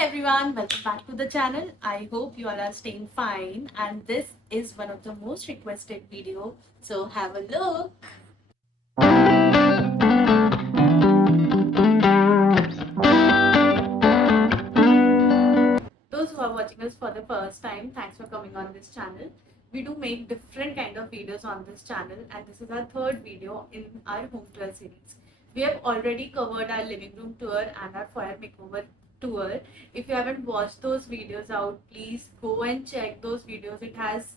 everyone, welcome back to the channel. I hope you all are staying fine and this is one of the most requested video. So have a look. Those who are watching us for the first time, thanks for coming on this channel. We do make different kind of videos on this channel and this is our third video in our home tour series. We have already covered our living room tour and our foyer makeover tour. If you haven't watched those videos out, please go and check those videos. It has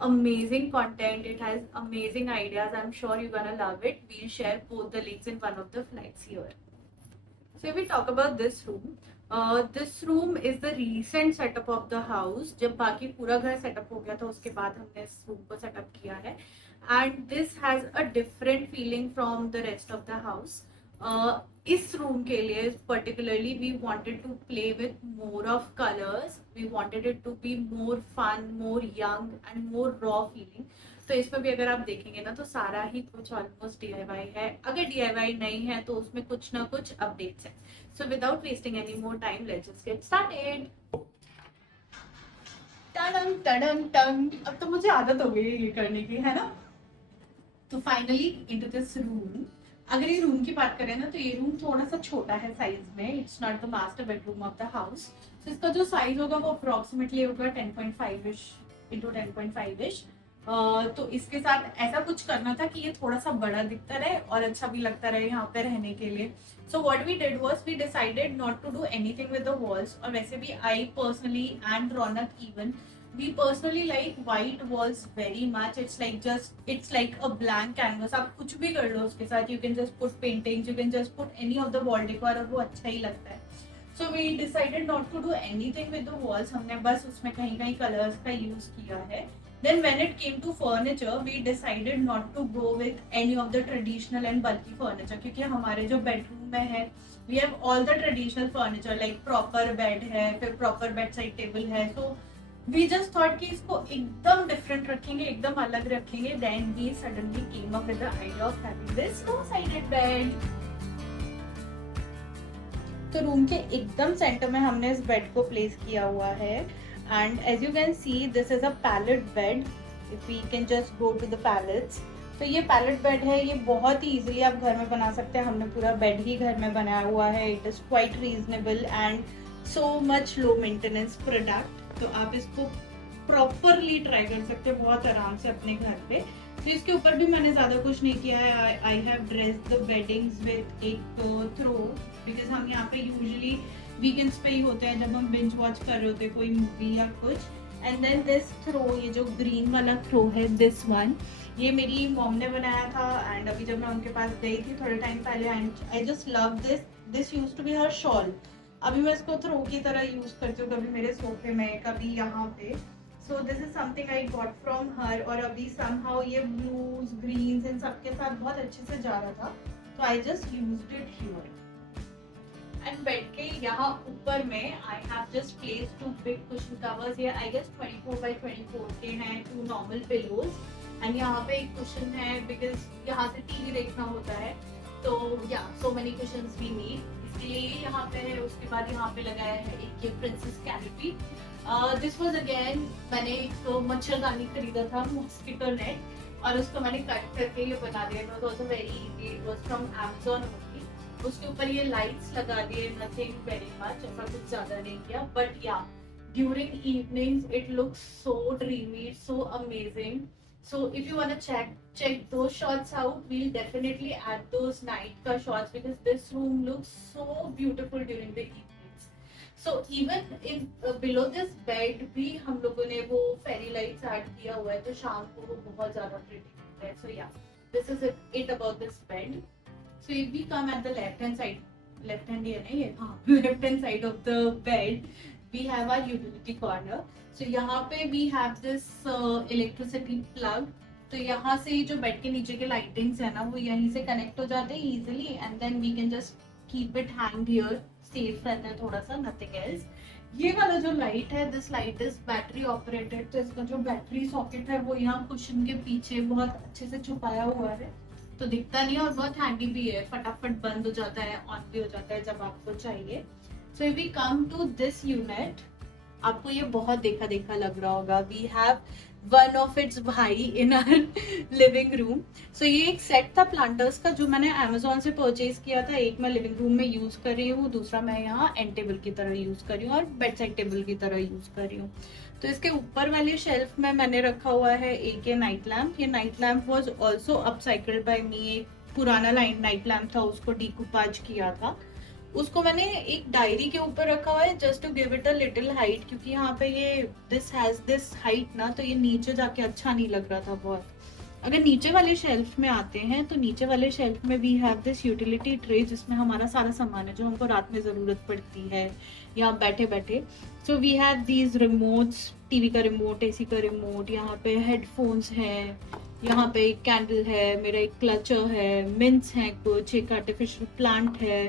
amazing content, it has amazing ideas. I'm sure you're gonna love it. We'll share both the links in one of the slides here. So if we talk about this room is the recent setup of the house. जब बाकी पूरा घर setup हो गया था उसके बाद हमने इस room को setup किया है and this has a different feeling from the rest of the house. इस room के लिए particularly we wanted to play with more of colors. We wanted it to be more fun, more young and more raw feeling. तो इसमें भी अगर आप देखेंगे ना तो सारा ही कुछ ऑलमोस्ट DIY है. अगर DIY नहीं है तो उसमें कुछ ना कुछ अपडेट्स है. So without wasting any more time, let's just get started. टडम टडम टम. अब तो मुझे आदत हो गई है ये करने की, है ना? तो फाइनली इनटू दिस रूम. अगर ये रूम की बात करें ना तो ये रूम थोड़ा सा छोटा है साइज में. It's not the master bedroom of the house. तो इसका जो साइज होगा वो अप्रोक्सीमेटली होगा 10.5 इश इंटू 10.5 इश. तो इसके साथ ऐसा कुछ करना था कि ये थोड़ा सा बड़ा दिखता रहे और अच्छा भी लगता रहे यहाँ पे रहने के लिए. So what we did was we decided not to do anything with the walls. और वैसे भी I personally and Raunak even we personally like white walls very much. It's like a blank canvas. आप कुछ भी कर लो उसके साथ. You can just put paintings, you can just put any of the wall decor और वो अच्छा ही लगता है. So we decided not to do anything with the walls. हमने बस उसमें कहीं कहीं colors का use किया है. Then when it came to furniture, we decided not to go with any of the traditional and bulky furniture क्योंकि हमारे जो bedroom में है we have all the traditional furniture like proper bed है, फिर proper bedside table है. So we just thought कि इसको एकदम different रखेंगे, एकदम अलग रखेंगे. Then we suddenly came up with the idea of having this two-sided bed. तो रूम के एकदम सेंटर में हमने इस बेड को प्लेस किया हुआ है. And as you can see, this is a pallet bed. If we can just go to the pallets. तो ये pallet bed है. ये बहुत ही easily आप घर में बना सकते हैं. हमने पूरा बेड ही घर में बनाया हुआ है. It is quite reasonable and so much low maintenance product. तो आप इसको प्रॉपरली ट्राई कर सकते हैं बहुत आराम से अपने घर पे. तो इसके ऊपर भी मैंने ज़्यादा कुछ नहीं किया है. I have dressed the weddings with एक थ्रो बिकॉज हम यहाँ पे यूजुअली वीकेंड्स पे ही होते हैं जब हम बिंज वॉच कर रहे होते हैं कोई मूवी या कुछ. एंड देन दिस थ्रो, ये जो ग्रीन वाला थ्रो है, दिस वन, ये मेरी मॉम ने बनाया था. एंड अभी जब मैं उनके पास गई थी थोड़े टाइम पहले and I just love this used to be her shawl. अभी मैं इसको थ्रो की तरह यूज करती हूँ, कभी मेरे सोफे में, कभी यहाँ पे. So this is something I got from her. और अभी समहाउ ये ब्लूज ग्रीन्स इन सबके साथ बहुत अच्छे से जा रहा था तो I just used it here. And bed के यहाँ ऊपर में I have just placed two big cushion covers. ये आई गेस 24 by 24 के हैं, 2 नॉर्मल पिलोज. एंड यहाँ पे एक कुशन है बिकॉज यहाँ से टीवी देखना होता है. तो या so many cushions we need, इसलिए ये यहाँ पे है. उसके बाद यहाँ पे लगाया है एक ये princess canopy. This was again, मैंने एक मच्छरदानी खरीदा था, मॉस्किटो नेट, और उसको मैंने कट करके ये बना दिया. It was also very easy. It was from Amazon only. उसके ऊपर ये लाइट्स लगा दिए. नथिंग वेरी मच, ऐसा कुछ ज्यादा नहीं किया. बट या during evenings it looks so dreamy, so amazing. So if you want to check those shots out, we'll definitely add those night ka shots because this room looks so beautiful during the evenings. So even in below this bed भी हम लोगों ने वो fairy lights add किया हुआ है तो शाम को वो बहुत ज़्यादा pretty दिखता है. So yeah, this is it about this bed. So if we come at the left hand side, left hand ही है ना ये, हाँ, left hand side of the bed, we have our utility corner. So यहाँ पे we have this electricity plug. तो यहाँ से जो बेड के नीचे के लाइटिंग्स है ना वो यहीं से कनेक्ट हो जाते हैं easily and then we can just keep it hanged here. Safe रहता है थोड़ा सा, nothing else. ये वाला जो लाइट है, this light is battery operated. तो इसका जो बैटरी सॉकेट है वो यहाँ कुशन के पीछे बहुत अच्छे से छुपाया हुआ है तो दिखता नहीं है और बहुत हैंडी भी है. फटाफट बंद हो जाता है, ऑन भी हो जाता है जब आपको चाहिए. So if we come to this unit, आपको ये बहुत देखा देखा लग रहा होगा. We have one of its भाई in our living room. So ये एक सेट था प्लांटर्स का जो मैंने अमेजोन से परचेज किया था. एक मैं लिविंग रूम में यूज कर रही हूँ, दूसरा मैं यहाँ एंड टेबल की तरह यूज कर रही हूँ और बेड साइड टेबल की तरह यूज कर रही हूँ. तो इसके ऊपर वाले शेल्फ में मैंने रखा हुआ है एक ये नाइट लैम्प. ये night lamp was also upcycled by me. एक पुराना नाइट लैम्प था, उसको डीकूपाज किया था. उसको मैंने एक डायरी के ऊपर रखा हुआ है just to give it a little height, क्योंकि यहाँ पे ये दिस हैज दिस हाइट ना, तो ये नीचे जाके अच्छा नहीं लग रहा था बहुत. अगर नीचे वाले शेल्फ में आते हैं तो नीचे वाले शेल्फ में we have this utility tray जिसमें हमारा सारा सामान है जो हमको रात में जरूरत पड़ती है यहाँ बैठे बैठे. So we have these remotes, TV का रिमोट, एसी का रिमोट, यहाँ पे हेडफोन्स है, यहाँ पे एक कैंडल है, मेरा एक क्लचर है, मिंट्स है, कुछ एक आर्टिफिशियल प्लांट है,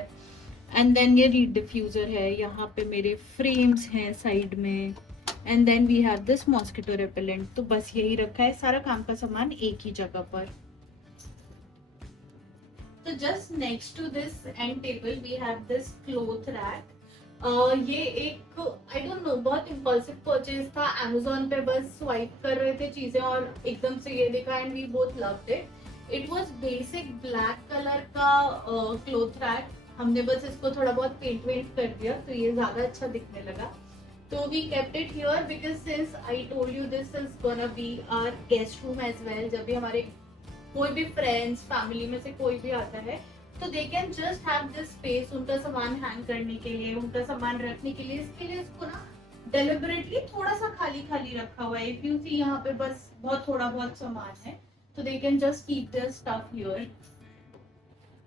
एंड देन ये रीड डिफ्यूजर है. यहाँ पे मेरे फ्रेम्स हैं साइड में, and then we have this mosquito repellent. तो बस यही रखा है सारा काम का सामान एक ही जगह पर. तो just next to this and table we have this cloth rack. ये एक आई डोंट नो बहुत इम्पल्सिव परचेज था. अमेजोन पे बस स्वाइप कर रहे थे चीजें और एकदम से ये देखा and we both loved it. It was basic black colour का क्लोथ रैक. हमने बस इसको थोड़ा बहुत पेंट वेंट कर दिया तो ये ज्यादा अच्छा दिखने लगा. तो we kept it here because since I told you this is gonna be our guest room as well. जब भी हमारे कोई भी फ्रेंड्स फैमिली में से कोई भी आता है तो they can just have this space उनका सामान हैंग करने के लिए, उनका सामान रखने के लिए. इसके लिए इसको ना डेलिबरेटली थोड़ा सा खाली खाली रखा हुआ है. इफ यू सी यहाँ पे बस बहुत थोड़ा बहुत सामान है तो they can just keep their stuff here.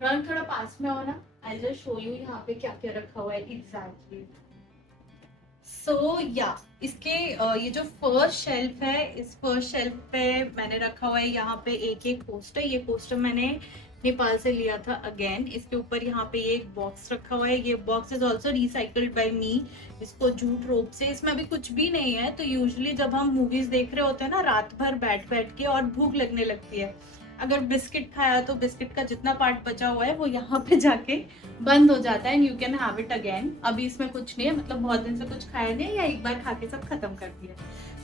Run थोड़ा पास में हो ना, आई जस्ट शो यू यहाँ पे क्या क्या रखा हुआ है एग्जैक्टली. सो या इसके ये जो फर्स्ट शेल्फ है, इस फर्स्ट शेल्फ पे मैंने रखा हुआ है यहाँ पे एक एक पोस्टर. ये पोस्टर मैंने नेपाल से लिया था अगेन. इसके ऊपर यहाँ पे ये एक बॉक्स रखा हुआ है. ये box is also recycled by me. इसको जूट रोप से, इसमें अभी कुछ भी नहीं है. तो यूजुअली जब हम मूवीज देख रहे होते हैं ना रात भर बैठ बैठ के और भूख लगने लगती है, अगर बिस्किट खाया तो बिस्किट का जितना पार्ट बचा हुआ है वो यहाँ पे जाके बंद हो जाता है and you can have it again. अभी इसमें कुछ नहीं है, मतलब बहुत दिन से कुछ खाया नहीं या एक बार खा के सब खत्म कर दिया.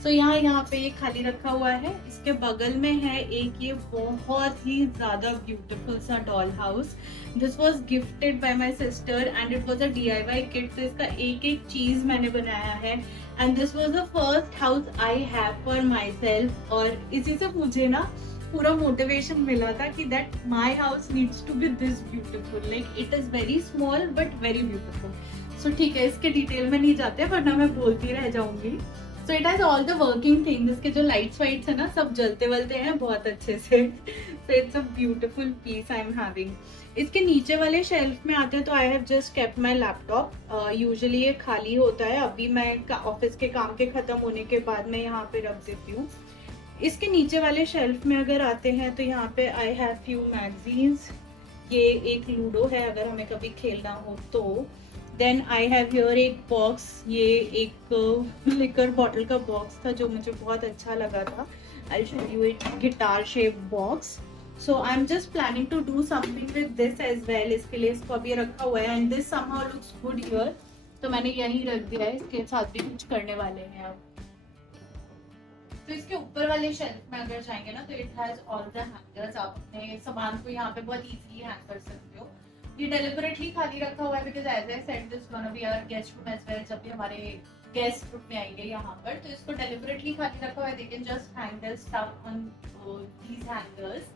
सो यहाँ पे ये खाली रखा हुआ है. इसके बगल में है एक ये बहुत ही ज्यादा ब्यूटीफुल सा doll house. This was gifted bye my sister and it was a DIY kit. तो इसका एक एक चीज मैंने बनाया है and this was the first house I have for my self. और इसी से मुझे ना पूरा मोटिवेशन मिला था कि that my house needs to be this beautiful. Like it is very small but very beautiful. So ठीक है, इसके डिटेल में नहीं जाते वरना मैं बोलती रह जाऊंगी. So it has all the working things. इसके जो लाइट्स वाइट्स है ना सब जलते वलते हैं बहुत अच्छे से. So it's a beautiful piece I am having. इसके नीचे वाले शेल्फ में आते हैं तो I have just kept my laptop. Usually ये खाली होता है. अभी मैं ऑफिस के काम के खत्म होने के बाद मैं यहाँ पे रख देती हूँ. इसके नीचे वाले शेल्फ में अगर आते हैं तो यहाँ पे आई हैव फ्यू मैगजीन्स. ये एक लूडो है अगर हमें कभी खेलना हो तो. देन आई हैव हियर एक बॉक्स. ये एक लिकर बॉटल का बॉक्स था जो मुझे बहुत अच्छा लगा था. I show you it, guitar shape box. So I am just planning to do something with this as well. इसके लिए इसको अभी रखा हुआ है and this somehow looks good here. तो मैंने यहीं रख दिया है. इसके साथ भी कुछ करने वाले हैं अब. तो इसके ऊपर वाले शेल्फ में अगर जाएंगे ना तो it has all the hangers. आप अपने सामान को यहाँ पे बहुत इजीली हैंग कर सकते हो. ये डेलिबरेटली खाली रखा हुआ है because as I said this gonna be our guest room as well. जब भी हमारे गेस्ट ग्रुप में आएंगे यहाँ पर तो इसको डेलिबरेटली खाली रखा हुआ है. They can just hang their stuff on these hangers.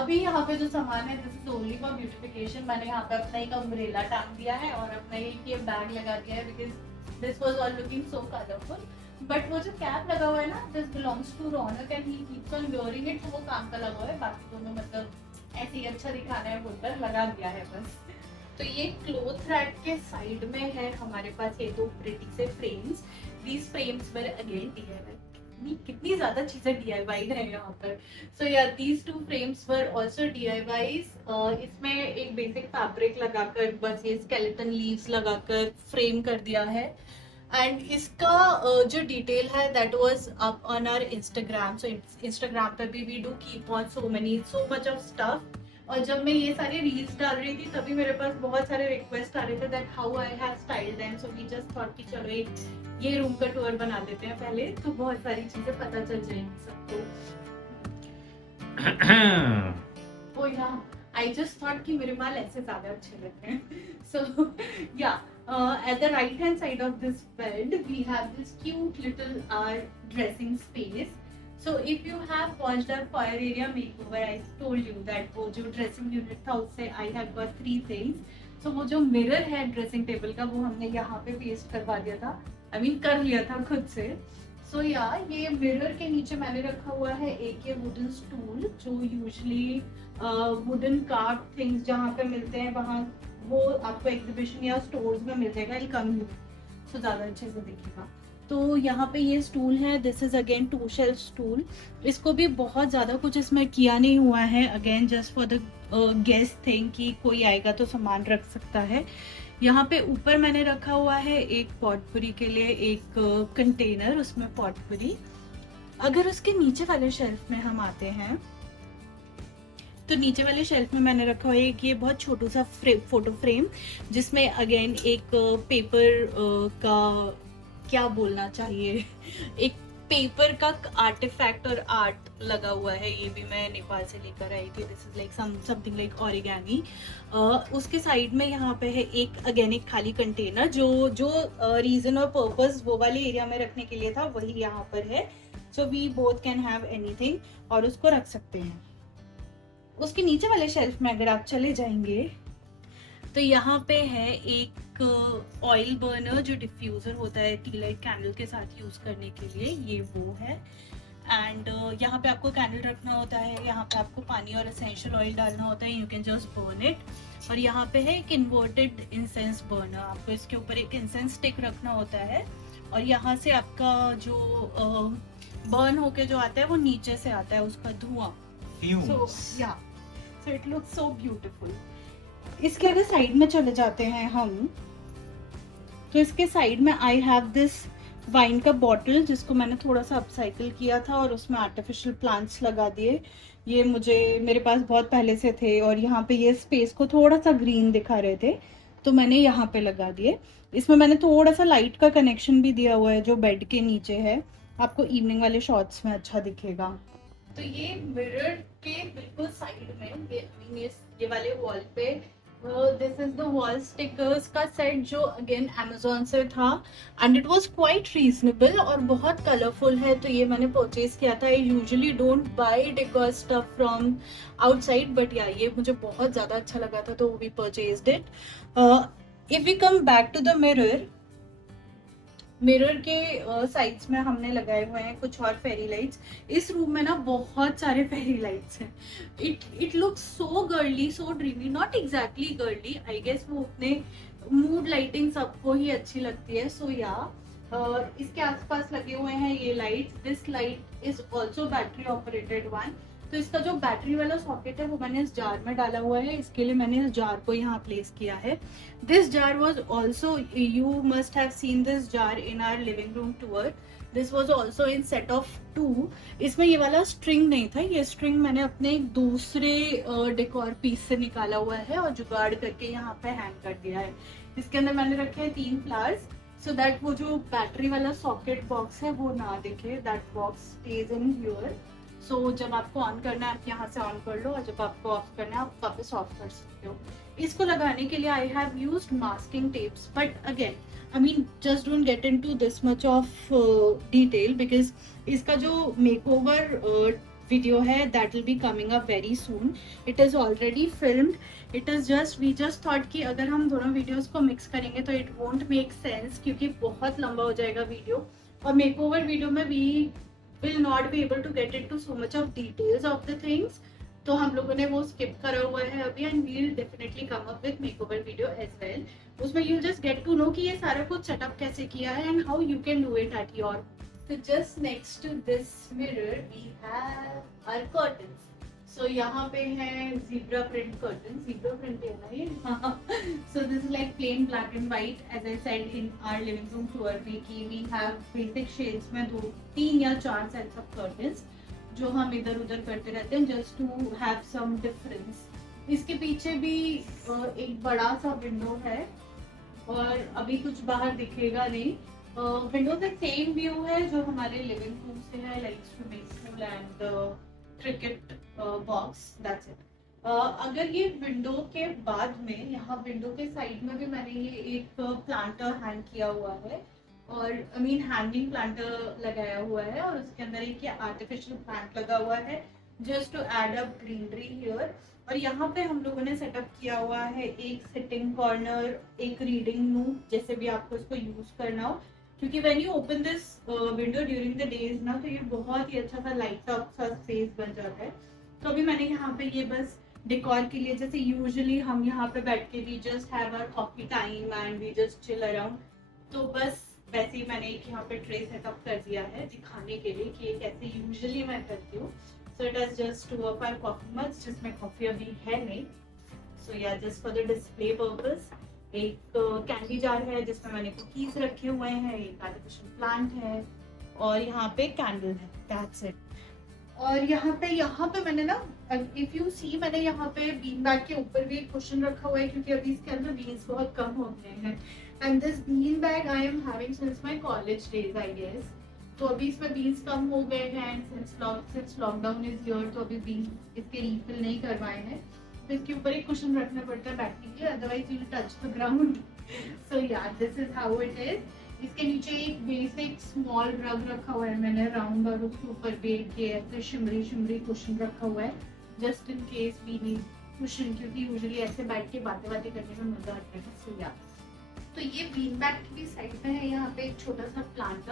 अभी यहाँ पे जो सामान है this is only for beautification. मैंने यहाँ पे अपना एक अम्ब्रेला टांग दिया है और अपना एक ये बैग लगा दिया है because this was all looking so colourful. But वो जो कैप लगा हुआ है ना this belongs to Raunak and he keeps on wearing it. तो वो काम का लगा हुआ है. बाकी दोनों मतलब ऐसे ही अच्छा दिखाना है बोलकर लगा दिया है बस. तो ये क्लोथ रैक के साइड में है हमारे पास ये दो प्रिटी से frames. These frames were again DIY. कितनी ज्यादा चीजें DIY है यहाँ पर. सो या these two frames were also DIYs. इसमें एक बेसिक फैब्रिक लगाकर बस ये स्केलेटन लीव्स लगाकर फ्रेम कर दिया है. एंड इसका जो डिटेल है that was up on our Instagram. So Instagram पे भी we do keep on so much of stuff. और जब मैं ये सारे रील्स डाल रही थी तभी मेरे पास बहुत सारे रिक्वेस्ट आ रहे थे that how I have styled them, so we just thought कि चलो एक ये रूम का टूर बना देते हैं पहले, तो बहुत सारी चीजें पता चल जाएंगी सबको। ओ या आई जस्ट थॉट कि मेरे बाल ऐसे ज्यादा अच्छे लगते हैं। सो या at the right hand side of this bed we have this cute little dressing space. So if you have watched our fire area makeover, I told you that वो जो dressing unit था उससे I have got 3 things. So वो जो mirror है dressing table का वो हमने यहाँ पे paste करवा दिया था, I mean कर लिया था खुद से। So yeah, ये mirror के नीचे मैंने रखा हुआ है एक ये wooden stool जो usually wooden carved things जहाँ पे मिलते हैं वहाँ वो आपको एग्जीबिशन या स्टोर्स में मिल जाएगा, कम सो ज़्यादा अच्छे से दिखेगा। तो यहाँ पे ये स्टूल है, this is again 2 shelf stool. इसको भी बहुत ज़्यादा कुछ इसमें किया नहीं हुआ है, again just for the guest thing कि कोई आएगा तो सामान रख सकता है। यहाँ पे ऊपर मैंने रखा हुआ है एक पॉटपुरी के लिए एक कंटेनर, उसमें पॉटपुरी। अगर उसके नीचे वाले शेल्फ में हम आते हैं तो नीचे वाले शेल्फ में मैंने रखा हुआ है एक ये बहुत छोटू सा फोटो फ्रेम जिसमें अगेन एक पेपर का क्या बोलना चाहिए एक पेपर का आर्टिफैक्ट और आर्ट लगा हुआ है। ये भी मैं नेपाल से लेकर आई थी, this is like something like origami. उसके साइड में यहाँ पे है एक अगेन एक खाली कंटेनर जो रीजन और पर्पस वो वाले एरिया में रखने के लिए था वही यहाँ पर है। So we both can have anything और उसको रख सकते हैं। उसके नीचे वाले शेल्फ में अगर आप चले जाएंगे तो यहाँ पे है एक ऑयल बर्नर जो डिफ्यूजर होता है टी लाइट कैंडल के साथ यूज करने के लिए, ये वो है। एंड यहाँ पे आपको कैंडल रखना होता है, यहाँ पे आपको पानी और एसेंशियल ऑयल डालना होता है, you can just burn it. और यहाँ पे है एक इन्वर्टेड इंसेंस बर्नर, आपको इसके ऊपर एक इंसेंस स्टिक रखना होता है और यहाँ से आपका जो बर्न होके जो आता है वो नीचे से आता है उसका धुआं। So it looks so beautiful. इसके अगर साइड में चले जाते हैं हम तो इसके साइड में आई हैव दिस वाइन का बॉटल जिसको मैंने थोड़ा सा अपसाइकिल किया था और उसमें आर्टिफिशियल प्लांट्स लगा दिए। ये मेरे पास बहुत पहले से थे और यहाँ पे ये स्पेस को थोड़ा सा ग्रीन दिखा रहे थे तो मैंने यहाँ पे लगा दिए। इसमें मैंने थोड़ा सा लाइट का कनेक्शन भी दिया हुआ है जो बेड के नीचे है, आपको इवनिंग वाले शॉट्स में अच्छा दिखेगा। तो ये मिरर के बिल्कुल साइड में ये वाले वॉल पे this is the wall stickers का सेट जो अगेन अमेजोन से था and it was quite reasonable और बहुत कलरफुल है, तो ये मैंने परचेज किया था। I usually don't buy decor stuff from outside but या ये मुझे बहुत ज़्यादा अच्छा लगा था तो we purchased it. If we come back to the mirror के साइड्स में हमने लगाए हुए हैं कुछ और फेरी लाइट्स। इस रूम में ना बहुत सारे फेरी लाइट्स हैं। It looks so girly, so dreamy, not exactly girly, I guess वो अपने मूड लाइटिंग सबको ही अच्छी लगती है। सो या इसके आसपास लगे हुए हैं ये lights. This light is also battery operated one. तो इसका जो बैटरी वाला सॉकेट है वो मैंने इस जार में डाला हुआ है, इसके लिए मैंने इस जार को यहाँ प्लेस किया है। This jar was also, you must have seen this jar in our living room tour, this was also in set of 2। इसमें ये वाला स्ट्रिंग नहीं था, ये स्ट्रिंग मैंने अपने एक दूसरे डेकोर पीस से निकाला हुआ है और जुगाड़ करके यहाँ पे हैंग कर दिया है। इसके अंदर मैंने रखे हैं 3 फ्लावर्स सो दैट वो जो बैटरी वाला सॉकेट बॉक्स है वो ना दिखे, that box stays in here. So जब आपको ऑन करना है आप यहाँ से ऑन कर लो और जब आपको ऑफ करना है आप वापस ऑफ कर सकते हो। इसको लगाने के लिए I have used masking tapes but again I mean just don't get into this much of detail because इसका जो मेकओवर video है that will be coming up very soon. It is already filmed. It is just we just thought कि अगर हम दोनों videos को mix करेंगे तो it won't make sense क्योंकि बहुत लंबा हो जाएगा video और makeover video में we will not be able to get into so much of details of the things. तो हम लोगों ने वो skip करा हुआ है अभी and we'll definitely come up with makeover video as well. उसमें you just get to know कि ये सारा कुछ setup कैसे किया है and how you can do it at your. So just next to this mirror we have our curtains. So यहाँ पे है zebra print curtains. Zebra print है ना ये? So this is like plain black and white. As I said in our living room tour में कि we have basic shades में 2, 3 या 4 sets of curtains जो हम इधर उधर करते रहते हैं just to have some difference इसके पीछे भी एक बड़ा सा विंडो है और अभी कुछ बाहर दिखेगा नहीं। विंडो से सेम व्यू है जो हमारे लिविंग रूम से है, like swimming pool and cricket box, that's it. अगर ये विंडो के बाद में यहाँ विंडो के साइड में भी मैंने ये एक प्लांटर हैंग किया हुआ है, और आई मीन हैंगिंग प्लांटर लगाया हुआ है, और उसके अंदर एक ये आर्टिफिशियल प्लांट लगा हुआ है just to add up greenery here. और यहाँ पे हम लोगों ने सेटअप किया हुआ है एक सिटिंग कॉर्नर, एक रीडिंग रूम, जैसे भी आपको इसको यूज करना हो, क्योंकि when you open this window during the days ना, तो ये बहुत ही अच्छा सा लाइट अप सा स्पेस बन जाता है। तो अभी मैंने यहाँ पे ये बस डेकोर के लिए, जैसे यूजुअली हम यहाँ पे बैठ के we just have our coffee time and we just chill around, तो बस वैसे ही मैंने एक यहाँ पे ट्रे सेटअप कर दिया है दिखाने के लिए कि ये कैसे यूजुअली मैं करती हूँ। So it is just 2 of our coffee mugs, जिसमें कॉफी अभी है नहीं। सो या just for the display purpose एक कैंडी जार है जिसमें मैंने कुकीज रखे हुए हैं, एक आर्टिफिशियल प्लांट है, और यहाँ पे कैंडल है, दैट्स इट। और यहाँ पे मैंने ना, इफ यू सी, मैंने यहाँ पे बीन बैग के ऊपर भी एक कुशन रखा हुआ है, क्योंकि अभी इसके अंदर बीन्स बहुत कम हो गए हैं। And this bean bag I am having since my college days I guess. तो अभी इसमें बीन्स कम हो गए हैं and since lockdown is here, तो अभी बीन इसके रिफिल नहीं करवाए हैं, तो इसके ऊपर एक कुशन रखना पड़ता है बैठने के लिए, otherwise you touch the ground. So yeah this is how it is. इसके नीचे एक बेसिक स्मॉल रग रखा हुआ है मैंने राउंड, और उसके ऊपर भी एक ये ऐसे शिमरी कुशन रखा हुआ है, just in case we need cushion, क्योंकि यूजुअली ऐसे बैठ के बातें करने में मजा आता है। सो या, तो ये बीन बैग की भी साइड में है यहाँ पे एक छोटा सा प्लांट।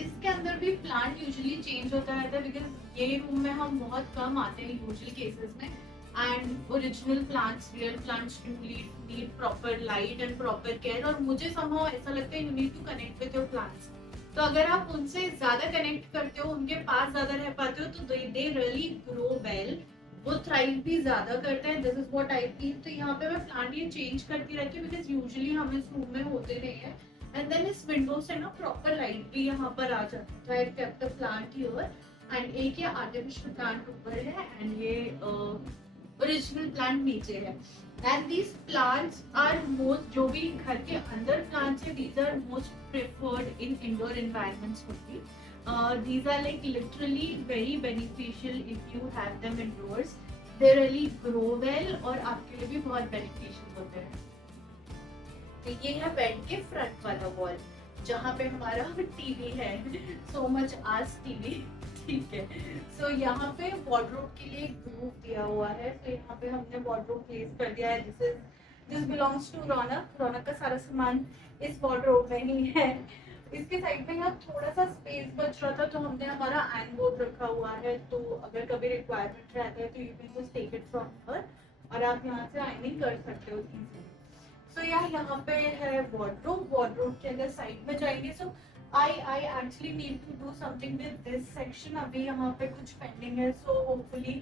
इसके अंदर भी प्लांट यूजुअली चेंज होता रहता है, बिकॉज ये रूम में हम बहुत कम आते हैं यूजुअल केसेस में, and original plants, real plants do need proper light and proper care, और मुझे somehow ऐसा लगता है you need to connect with your plants. तो अगर आप उनसे ज्यादा कनेक्ट करते हो, उनके पास ज्यादा रह पाते हो, तो दे रियली ग्रो वेल, वो थ्राइव भी ज्यादा करते हैं। This is what I feel. तो यहाँ पे मैं प्लांट ये चेंज करती रहती हूँ, बिकॉज यूजुअली हम इस रूम में होते नहीं है, एंड देन इस विंडो से ना प्रॉपर लाइट भी यहाँ पर आ जाती है। तो I kept the plant here, and एक ये आर्टिफिशियल प्लांट ऊपर है एंड ये ओरिजिनल प्लांट नीचे है। And these plants are most, जो भी घर के अंदर प्लांट्स है, these are most preferred in indoor environments होती। these are like literally very beneficial if you have them indoors. They really grow well और आपके लिए भी बहुत beneficial होते हैं। तो ये है बेड के फ्रंट वाला वॉल, जहाँ पे हमारा टीवी है, so much as टीवी, ठीक है। सो यहाँ पे वार्डरोब के लिए ग्रूव दिया हुआ है, तो यहाँ पे हमने वार्डरोब प्लेस कर दिया है। दिस बिलोंग्स टू रौनक। रौनक का सारा सामान इस वार्डरोब में ही है। इसके साइड में यहाँ थोड़ा सा स्पेस बच रहा था, तो हमने हमारा आयरन बोर्ड रखा हुआ है, तो अगर कभी रिक्वायरमेंट रहता है तो you can just take it from here, और आप यहाँ से आयरनिंग कर सकते हो इजीली। सो यहाँ पे है वार्डरोब। वार्डरोब के अगर साइड में जाएंगे, so I actually need to do something with this section. अभी यहाँ पे कुछ पेंडिंग है, so hopefully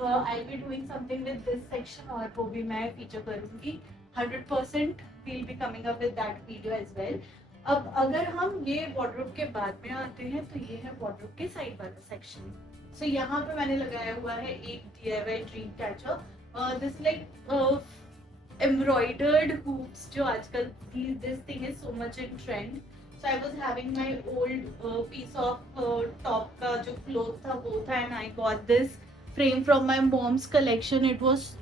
I be doing something with this section, और वो भी मैं फीचर करूंगी 100%। Will be coming up with that video as well. अब अगर हम ये वार्डरोब के बाद में आते हैं, तो ये है वार्डरोब के साइड वाला सेक्शन। सो यहाँ पे मैंने लगाया हुआ है एक DIY dream catcher, this like embroidered hoops, जो आजकल this thing is so much in trend. So I was having my old piece of top का जो cloth था वो था, and I got this frame from my mom's collection.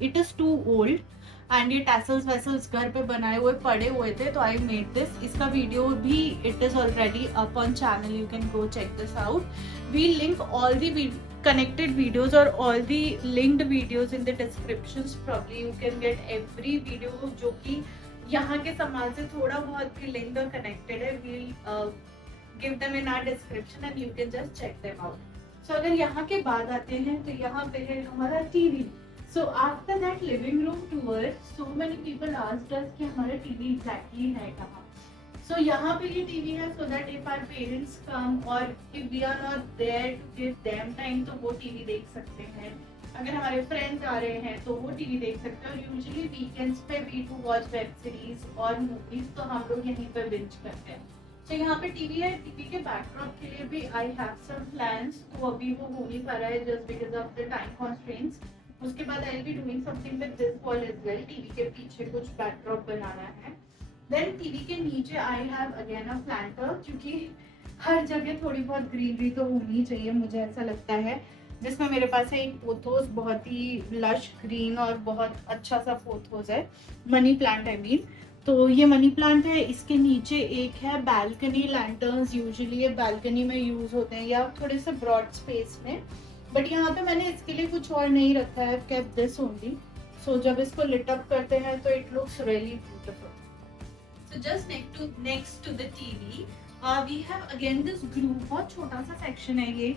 It is too old, and ये tassels vessels घर पे बनाए हुए पड़े हुए थे, तो I made this. इसका वीडियो भी it is already up on channel. You can go check this out. We link all the connected videos or all the linked videos in the descriptions. Probably you can get every video जो कि यहाँ के सामान से थोड़ा बहुत भी linked और connected है. We'll give them in our description and you can just check them out. So अगर यहाँ के बाद आते हैं, तो यहाँ पे है हमारा TV. So after that living room tour, so many people asked us कि हमारा TV exactly है कहाँ. So यहाँ पे ये टीवी है, so that if our parents come or if we are not there to give them time, तो वो टीवी देख सकते हैं। अगर हमारे फ्रेंड्स आ रहे हैं तो वो टीवी देख सकते हैं, और यूजुअली वीकेंड्स पे we to watch web series और मूवीज, तो हम लोग यहीं पर बिंज करते हैं। तो यहाँ पे टीवी है। टीवी के बैकड्रॉप के लिए भी आई हैव सम प्लान्स, तो अभी वो हो नहीं पा रहा है just because of the time constraints. उसके बाद I be doing something with this wall as well, TV के पीछे कुछ बैकड्रॉप बनाना है। देन टीवी के नीचे I have again a planter, क्योंकि हर जगह थोड़ी बहुत ग्रीनरी तो होनी चाहिए मुझे ऐसा लगता है, जिसमें मेरे पास है एक पोथोस, बहुत ही लश ग्रीन और बहुत अच्छा सा पोथोस है, मनी प्लांट आई मीन। तो ये मनी प्लांट है, इसके नीचे एक है बैल्कनी लैंटर्न्स, यूजुअली ये बैल्कनी में यूज होते हैं या थोड़े से ब्रॉड स्पेस में, बट यहाँ पे मैंने इसके लिए कुछ और नहीं रखा है, केप्ट दिस ओनली। सो जब इसको लिट अप करते हैं तो it looks really beautiful. So just next to the TV we have again this grew, बहुत छोटा सा सेक्शन है ये,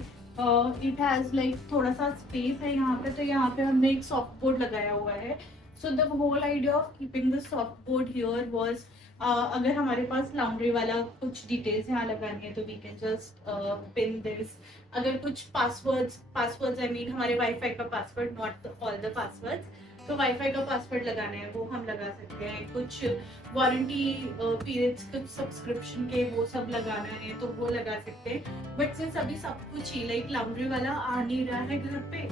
इट हैज लाइक थोड़ा सा स्पेस है यहाँ पे, तो यहाँ पे हमने एक सॉफ्ट बोर्ड लगाया हुआ है। So the whole idea of keeping the soft board here was, अगर हमारे पास लॉन्ड्री वाला कुछ डिटेल्स यहाँ लगानी है तो we can just pin this. अगर कुछ पासवर्ड्स आई मीन हमारे वाईफाई का password, not all the passwords, तो वाईफाई का पासवर्ड लगाना है वो हम लगा सकते हैं। कुछ वारंटी पीरियड्स, कुछ सब्सक्रिप्शन के वो सब लगाना है तो वो लगा सकते हैं। बट सिंस अभी सब कुछ ही लाइक लॉन्ड्री वाला आ नहीं रहा है घर पे,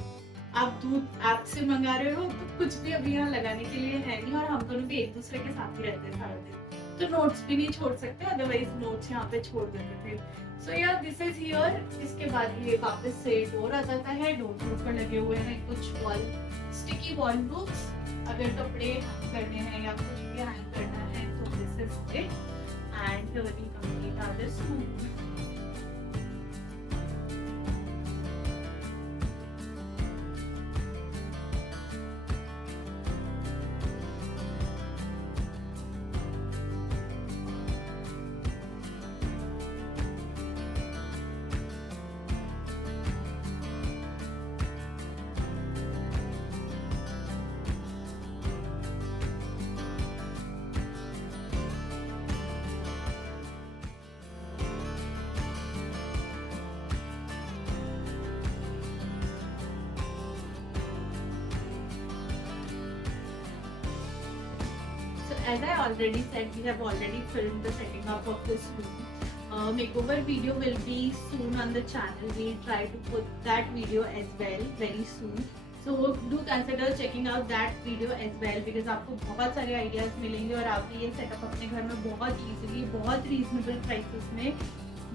आप दूध ऐप से मंगा रहे हो, तो कुछ भी अभी यहाँ लगाने के लिए है नहीं, और हम दोनों भी एक दूसरे के साथ ही रहते हैं सारा दिन, तो नोट्स भी नहीं छोड़ सकते, अदरवाइज नोट्स यहाँ पे छोड़ देते थे। सो या दिस इज हियर। इसके बाद ये वापस से डोर आ जाता है, डोर पर लगे हुए हैं कुछ वॉल स्टिकी वॉल बुक्स, अगर कपड़े हैंग करने हैं या कुछ भी हैंग करना है तो this is it, and we complete our this room. As I already said, we have already filmed the setting up of this room. Makeover video will be soon on the channel. We'll try to put that video as well very soon. So do consider checking out that video as well, because आपको बहुत सारे ideas मिलेंगे और आप ये setup अपने घर में बहुत easily, बहुत reasonable prices में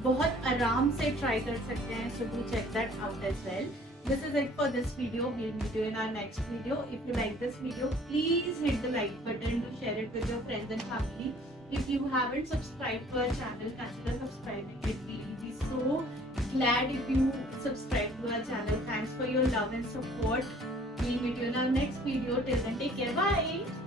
बहुत आराम से try कर सकते हैं. So do check that out as well. This is it for this video. We'll meet you in our next video. If you like this video, please hit the like button, do share it with your friends and family. If you haven't subscribed to our channel, consider subscribing it. We'll be so glad if you subscribe to our channel. Thanks for your love and support. We'll meet you in our next video. Till then, take care. Bye.